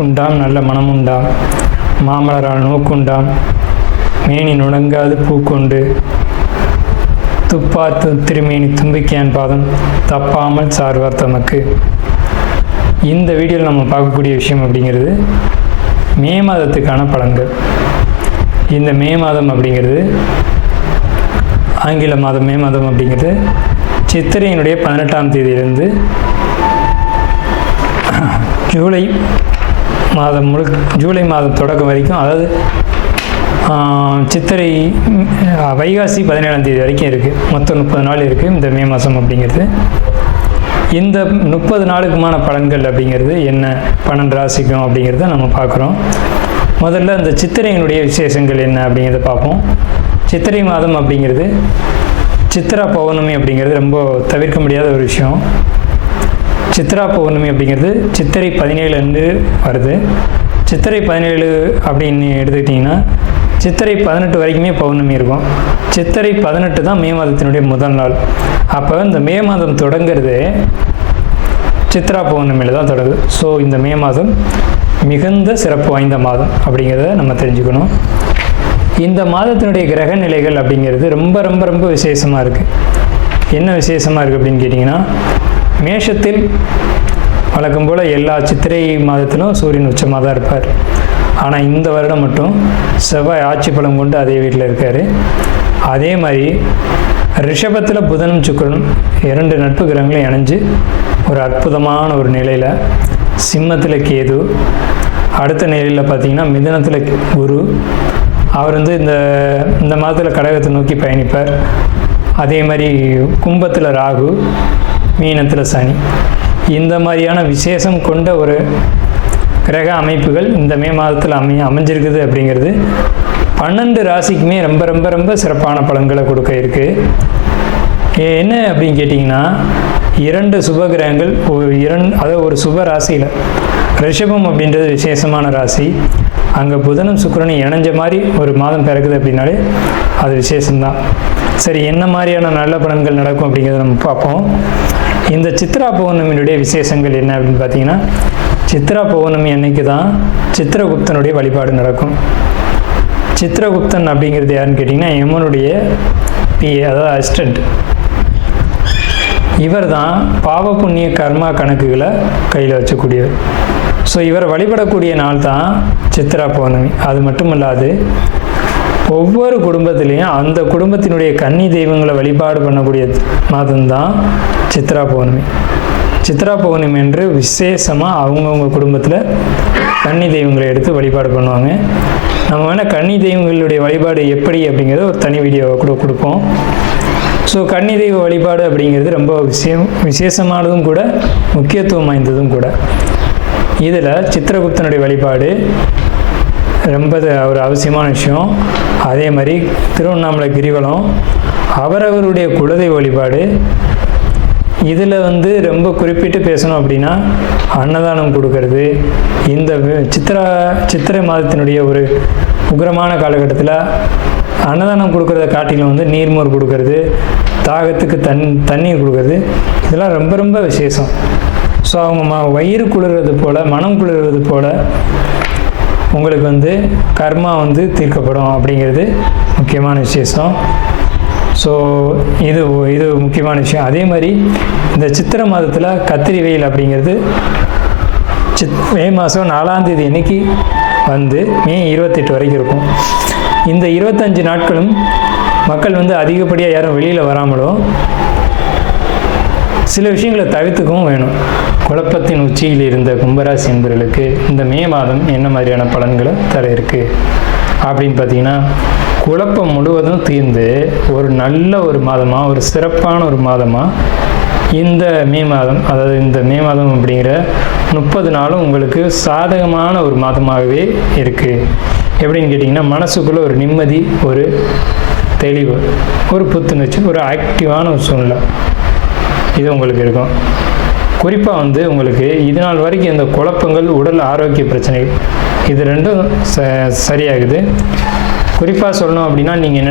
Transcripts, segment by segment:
வாக்குண்டாம் நல்ல மனமுண்டாம் மாமலரால் நோக்குண்டாம் மேனி நுணங்காது பூக்கொண்டு துப்பார் திருமேனி தும்பிக்கையான் பாதம் தப்பாமல் சார்வார் தமக்கு. இந்த வீடியோவில் நம்ம பார்க்கக்கூடிய விஷயம் அப்படிங்கிறது மே மாதத்துக்கான பலன்கள். இந்த மே மாதம் அப்படிங்கிறது ஆங்கில மாதம் மே மாதம் அப்படிங்கிறது சித்திரையினுடைய 18ஆம் தேதியிலிருந்து ஜூலை மாதம் தொடக்கம் வரைக்கும், அதாவது சித்திரை வைகாசி 17ஆம் தேதி வரைக்கும் இருக்குது. மொத்தம் 30 நாள் இருக்குது இந்த மே மாதம் அப்படிங்கிறது. இந்த 30 நாளுக்குமான பலன்கள் அப்படிங்கிறது என்ன, 12 ராசிக்கும் அப்படிங்கிறத நம்ம பார்க்குறோம். முதல்ல இந்த சித்திரையினுடைய விசேஷங்கள் என்ன அப்படிங்கிறத பார்ப்போம். சித்திரை மாதம் அப்படிங்கிறது சித்ரா பௌர்ணமி அப்படிங்கிறது ரொம்ப தவிர்க்க முடியாத ஒரு விஷயம். சித்ரா பௌர்ணமி அப்படிங்கிறது சித்திரை 17 அன்று வருது. சித்திரை 17 அப்படின்னு எடுத்துக்கிட்டிங்கன்னா சித்திரை 18 வரைக்குமே பௌர்ணமி இருக்கும். சித்திரை 18 தான் மே மாதத்தினுடைய முதல் நாள். அப்போ இந்த மே மாதம் தொடங்கிறது சித்ரா பௌர்ணமியில் தான் தொடங்குது. ஸோ இந்த மே மாதம் மிகுந்த சிறப்பு வாய்ந்த மாதம் அப்படிங்கிறத நம்ம தெரிஞ்சுக்கணும். இந்த மாதத்தினுடைய கிரக நிலைகள் அப்படிங்கிறது ரொம்ப ரொம்ப ரொம்ப விசேஷமாக இருக்குது. என்ன விசேஷமாக இருக்குது அப்படின்னு கேட்டிங்கன்னா, மேஷத்தில் வழக்கம் போல் எல்லா சித்திரை மாதத்திலும் சூரியன் உச்சமாக தான் இருப்பார். ஆனால் இந்த வருடம் மட்டும் செவ்வாய் ஆட்சி பலம் கொண்டு அதே வீட்டில் இருக்கார். அதே மாதிரி ரிஷபத்தில் புதனும் சுக்கிரனும் 2 நட்பு கிரகங்களும் இணைஞ்சு ஒரு அற்புதமான ஒரு நிலையில், சிம்மத்தில் கேது, அடுத்த நிலையில் பார்த்திங்கன்னா மிதுனத்தில் குரு, அவர் இந்த மாதத்தில் கடகத்தை நோக்கி பயணிப்பார். அதே மாதிரி கும்பத்தில் ராகு, மீனத்தில் சனி. இந்த மாதிரியான விசேஷம் கொண்ட ஒரு கிரக அமைப்புகள் இந்த மே மாதத்தில் அமைஞ்சிருக்குது அப்படிங்கிறது 12 ராசிக்குமே ரொம்ப ரொம்ப ரொம்ப சிறப்பான பலன்களை கொடுக்க இருக்குது. என்ன அப்படின்னு கேட்டிங்கன்னா, 2 சுப கிரகங்கள் அதாவது ஒரு சுப ராசியில், ரிஷபம் அப்படின்றது விசேஷமான ராசி, அங்கே புதனும் சுக்கிரனும் இணைஞ்ச மாதிரி ஒரு மாதம் பிறக்குது அப்படின்னாலே அது விசேஷம்தான். சரி, என்ன மாதிரியான நல்ல பலன்கள் நடக்கும் அப்படிங்கிறத நம்ம பார்ப்போம். இந்த சித்ரா பௌர்ணமியினுடைய விசேஷங்கள் என்ன அப்படின்னு பார்த்தீங்கன்னா, சித்ரா பௌர்ணமி அன்னைக்கு தான் சித்திரகுப்தனுடைய வழிபாடு நடக்கும். சித்திரகுப்தன் அப்படிங்கிறது யாருன்னு கேட்டிங்கன்னா, யமனுடைய பிஏ, அதாவது அசிஸ்டண்ட். இவர் தான் பாவ புண்ணிய கர்மா கணக்குகளை கையில் வச்சக்கூடியவர். ஸோ இவரை வழிபடக்கூடிய நாள் தான் சித்ரா பௌர்ணமி. அது மட்டும் இல்லாது ஒவ்வொரு குடும்பத்திலையும் அந்த குடும்பத்தினுடைய கன்னி தெய்வங்களை வழிபாடு பண்ணக்கூடிய மாதம்தான் சித்ரா பௌர்ணமி. சித்ரா பௌர்ணமி என்று விசேஷமாக அவங்கவுங்க குடும்பத்தில் கன்னி தெய்வங்களை எடுத்து வழிபாடு பண்ணுவாங்க. நம்ம வேணால் கன்னி தெய்வங்களுடைய வழிபாடு எப்படி அப்படிங்கிறத ஒரு தனி வீடியோவை கூட கொடுப்போம். ஸோ கன்னி தெய்வ வழிபாடு அப்படிங்கிறது ரொம்ப விசேஷமானதும் கூட, முக்கியத்துவம் வாய்ந்ததும் கூட. இதில் சித்திரகுப்தனுடைய வழிபாடு ரொம்ப ஒரு அவசியமான விஷயம். அதே மாதிரி திருவண்ணாமலை கிரிவலம், அவரவருடைய குலதெய்வ வழிபாடு. இதில் ரொம்ப குறிப்பிட்டு பேசணும் அப்படின்னா, அன்னதானம் கொடுக்கறது. இந்த சித்திரை மாதத்தினுடைய ஒரு உக்கிரமான காலகட்டத்தில் அன்னதானம் கொடுக்கறத காட்டிலும் நீர்மோர் கொடுக்கறது, தாகத்துக்கு தண்ணீர் கொடுக்கறது, இதெல்லாம் ரொம்ப ரொம்ப விசேஷம். ஸோ அவங்க வயிறு குளிர்றது போல், மனம் குளிர்றது போல் உங்களுக்கு கர்மா தீர்க்கப்படும் அப்படிங்கிறது முக்கியமான விசேஷம். ஸோ இது முக்கியமான விஷயம். அதே மாதிரி இந்த சித்திரை மாதத்தில் கத்திரி வெயில் அப்படிங்கிறது மே மாதம் 4ஆம் தேதி அன்னைக்கு மே 28 வரைக்கும் இருக்கும். இந்த 25 நாட்களும் மக்கள் அதிகப்படியாக யாரும் வெளியில் வராமலும் சில விஷயங்களை தவிர்த்துக்கவும் வேணும். குழப்பத்தின் உச்சியில் இருந்த கும்பராசி என்பவர்களுக்கு இந்த மே மாதம் என்ன மாதிரியான பலன்களை தர இருக்குது அப்படின்னு பார்த்தீங்கன்னா, குழப்பம் முழுவதும் தீர்ந்து ஒரு நல்ல ஒரு மாதமாக, ஒரு சிறப்பான ஒரு மாதமாக இந்த மே மாதம், அதாவது இந்த மே மாதம் அப்படிங்கிற 30 நாளும் உங்களுக்கு சாதகமான ஒரு மாதமாகவே இருக்குது. எப்படின்னு கேட்டிங்கன்னா, மனசுக்குள்ளே ஒரு நிம்மதி, ஒரு தெளிவு, ஒரு புத்துணர்ச்சி, ஒரு ஆக்டிவான ஒரு சூழ்நிலை இது உங்களுக்கு இருக்கும். குறிப்பாக உங்களுக்கு இது நாள் வரைக்கும் இந்த குழப்பங்கள், உடல் ஆரோக்கிய பிரச்சனைகள், இது ரெண்டும் சரியாகுது. குறிப்பாக சொல்லணும் அப்படின்னா, நீங்கள்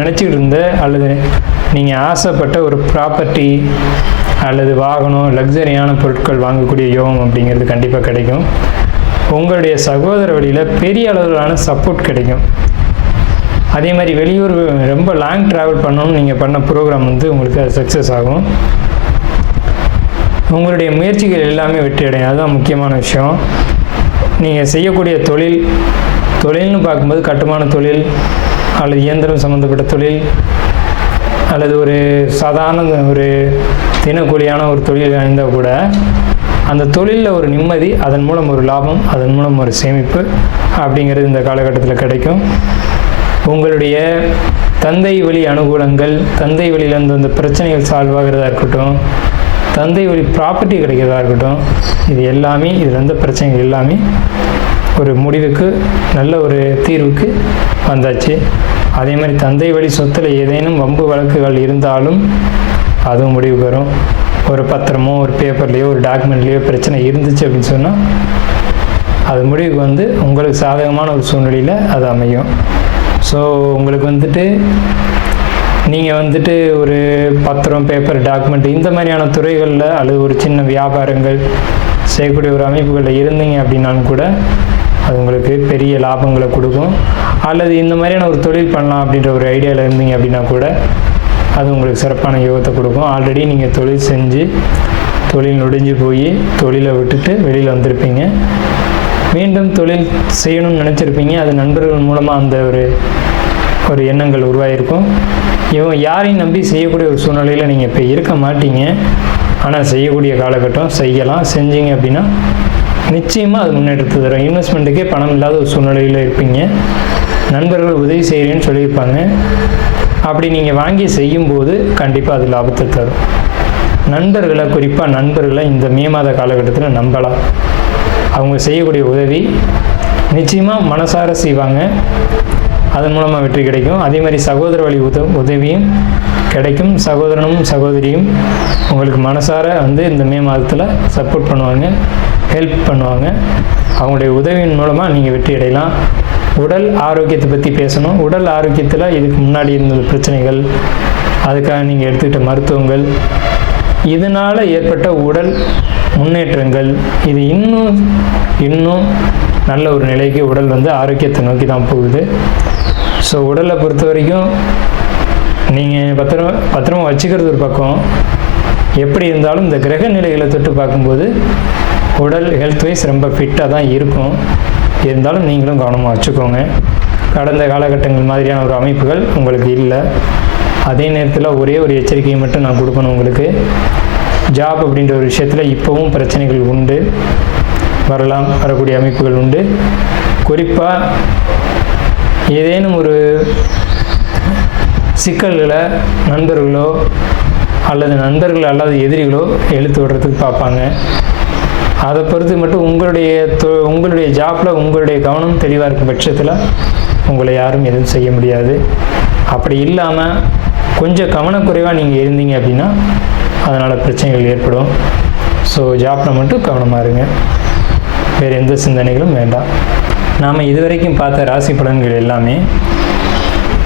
நினச்சிக்கிட்டு இருந்த அல்லது நீங்கள் ஆசைப்பட்ட ஒரு ப்ராப்பர்ட்டி அல்லது வாகனம், லக்ஸரியான பொருட்கள் வாங்கக்கூடிய யோகம் அப்படிங்கிறது கண்டிப்பாக கிடைக்கும். உங்களுடைய சகோதர வழியில் பெரிய அளவிலான சப்போர்ட் கிடைக்கும். அதே மாதிரி வெளியூர் ரொம்ப லாங் ட்ராவல் பண்ணணும்னு நீங்கள் பண்ண ப்ரோக்ராம் வந்து உங்களுக்கு அது சக்ஸஸ் ஆகும். உங்களுடைய முயற்சிகள் எல்லாமே வெற்றி அடையும். அதுதான் முக்கியமான விஷயம். நீங்கள் செய்யக்கூடிய தொழில்னு பார்க்கும்போது கட்டுமான தொழில் அல்லது இயந்திரம் சம்மந்தப்பட்ட தொழில் அல்லது ஒரு சாதாரண ஒரு தினக்கூலியான ஒரு தொழில் இருந்தால் கூட அந்த தொழிலில் ஒரு நிம்மதி, அதன் மூலம் ஒரு லாபம், அதன் மூலம் ஒரு சேமிப்பு அப்படிங்கிறது இந்த காலகட்டத்தில் கிடைக்கும். உங்களுடைய தந்தை வழி அனுகூலங்கள், தந்தை வழியிலேருந்து அந்த பிரச்சனைகள் சால்வ் ஆகிறதா இருக்கட்டும், தந்தை வழி ப்ராப்பர்ட்டி கிடைக்கிறதா இருக்கட்டும், இது எல்லாமே இதில் இருந்த பிரச்சனைகள் எல்லாமே ஒரு முடிவுக்கு, நல்ல ஒரு தீர்வுக்கு வந்தாச்சு. அதே மாதிரி தந்தை வழி சொத்தில் ஏதேனும் வம்பு வழக்குகள் இருந்தாலும் அதுவும் முடிவுக்கு வரும். ஒரு பத்திரமோ ஒரு பேப்பர்லேயோ ஒரு டாக்குமெண்ட்லேயோ பிரச்சனை இருந்துச்சு அப்படின்னு சொன்னால் அது முடிவுக்கு வந்து உங்களுக்கு சாதகமான ஒரு சூழ்நிலையில் அது அமையும். ஸோ உங்களுக்கு வந்துட்டு நீங்கள் வந்துட்டு ஒரு பத்திரம், பேப்பர், டாக்குமெண்ட் இந்த மாதிரியான துறைகளில் அல்லது ஒரு சின்ன வியாபாரங்கள் செய்யக்கூடிய ஒரு அமைப்புகளில் இருந்தீங்க அப்படின்னாலும் கூட அது உங்களுக்கு பெரிய லாபங்களை கொடுக்கும். அல்லது இந்த மாதிரியான ஒரு தொழில் பண்ணலாம் அப்படின்ற ஒரு ஐடியாவில் இருந்தீங்க அப்படின்னா கூட அது உங்களுக்கு சிறப்பான யோகத்தை கொடுக்கும். ஆல்ரெடி நீங்கள் தொழில் செஞ்சு தொழில் நொடிஞ்சு போய் தொழிலை விட்டுட்டு வெளியில் வந்திருப்பீங்க. மீண்டும் தொழில் செய்யணும்னு நினச்சிருப்பீங்க. அது நண்பர்கள் மூலமாக அந்த ஒரு எண்ணங்கள் உருவாகிருக்கும். யாரையும் நம்பி செய்யக்கூடிய ஒரு சூழ்நிலையில் நீங்கள் இப்போ இருக்க மாட்டீங்க. ஆனால் செய்யக்கூடிய காலகட்டம் செய்யலாம். செஞ்சீங்க அப்படின்னா நிச்சயமாக அது முன்னேற்றத்தை தரும். இன்வெஸ்ட்மெண்ட்டுக்கே பணம் இல்லாத ஒரு சூழ்நிலையில் இருப்பீங்க. நண்பர்கள் உதவி செய்கிறேன்னு சொல்லியிருப்பாங்க. அப்படி நீங்கள் வாங்கி செய்யும்போது கண்டிப்பாக அது லாபத்தை தரும். நண்பர்களை, குறிப்பாக நண்பர்களை இந்த மே மாத காலகட்டத்தில் நம்பலாம். அவங்க செய்யக்கூடிய உதவி நிச்சயமாக மனசார செய்வாங்க. அதன் மூலமாக வெற்றி கிடைக்கும். அதே மாதிரி சகோதர வழி உதவியும் கிடைக்கும். சகோதரனும் சகோதரியும் உங்களுக்கு மனசார வந்து இந்த மே மாதத்தில் சப்போர்ட் பண்ணுவாங்க, ஹெல்ப் பண்ணுவாங்க. அவங்களுடைய உதவியின் மூலமாக நீங்கள் வெற்றி அடையலாம். உடல் ஆரோக்கியத்தை பற்றி பேசணும். உடல் ஆரோக்கியத்தில் இதுக்கு முன்னாடி இருந்த பிரச்சனைகள், அதுக்காக நீங்கள் எடுத்துக்கிட்ட மருத்துவங்கள், இதனால் ஏற்பட்ட உடல் முன்னேற்றங்கள், இது இன்னும் நல்ல ஒரு நிலைக்கு உடல் வந்து ஆரோக்கியத்தை நோக்கி தான் போகுது. ஸோ உடலை பொறுத்த வரைக்கும் நீங்கள் பத்திரமா வச்சுக்கிறது ஒரு பக்கம், எப்படி இருந்தாலும் இந்த கிரக நிலைகளை தொட்டு பார்க்கும்போது உடல் ஹெல்த் வைஸ் ரொம்ப ஃபிட்டாக தான் இருக்கும். இருந்தாலும் நீங்களும் கவனமாக வச்சுக்கோங்க. கடந்த காலகட்டங்கள் மாதிரியான ஒரு அமைப்புகள் உங்களுக்கு இல்லை. அதே நேரத்தில் ஒரே ஒரு எச்சரிக்கையை மட்டும் நான் கொடுக்கணும் உங்களுக்கு. ஜாப் அப்படின்ற ஒரு விஷயத்தில் இப்போவும் பிரச்சனைகள் உண்டு, வரக்கூடிய அமைப்புகள் உண்டு. குறிப்பாக ஏதேனும் ஒரு சிக்கல்களை நண்பர்களோ அல்லது நண்பர்கள் அல்லாத எதிரிகளோ இழுத்து விடுறதுக்கு பார்ப்பாங்க. அதை பொறுத்து மட்டும் உங்களுடைய ஜாப்பில் உங்களுடைய கவனம் தெளிவாக இருக்கும் பட்சத்தில் உங்களை யாரும் எதுவும் செய்ய முடியாது. அப்படி இல்லாமல் கொஞ்சம் கவனக்குறைவாக நீங்கள் இருந்தீங்க அப்படின்னா அதனால் பிரச்சனைகள் ஏற்படும். ஸோ ஜாப்பில் மட்டும் கவனமாக இருங்க. வேறு எந்த சிந்தனைகளும் வேண்டாம். நாம் இதுவரைக்கும் பார்த்த ராசி பலன்கள் எல்லாமே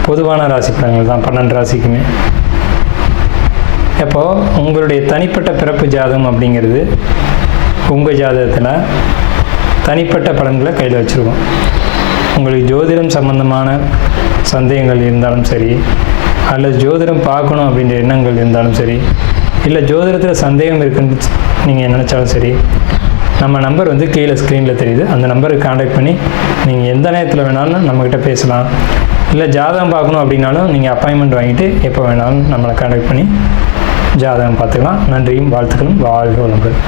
பொதுவான ராசி பலன்கள் தான், 12 ராசிக்குமே. அப்போது உங்களுடைய தனிப்பட்ட பிறப்பு ஜாதகம் அப்படிங்கிறது உங்கள் ஜாதகத்தில் தனிப்பட்ட பலன்களை கையில் வச்சுருக்கோம். உங்களுக்கு ஜோதிடம் சம்பந்தமான சந்தேகங்கள் இருந்தாலும் சரி, அல்லது ஜோதிடம் பார்க்கணும் அப்படின்ற எண்ணங்கள் இருந்தாலும் சரி, இல்லை ஜோதிடத்தில் சந்தேகம் இருக்குன்னு நீங்கள் நினச்சாலும் சரி, நம்ம நம்பர் வந்து கீழே ஸ்க்ரீனில் தெரியுது. அந்த நம்பருக்கு காண்டாக்ட் பண்ணி நீங்கள் எந்த நேரத்தில் வேணாலும் நம்மக்கிட்ட பேசலாம். இல்லை ஜாதகம் பார்க்கணும் அப்படின்னாலும் நீங்கள் அப்பாயின்மெண்ட் வாங்கிட்டு எப்போ வேணாலும் நம்மளை காண்டாக்ட் பண்ணி ஜாதகம் பார்த்துக்கலாம். நன்றியும் வாழ்த்துக்களும். வாழ்க வளமுடன்.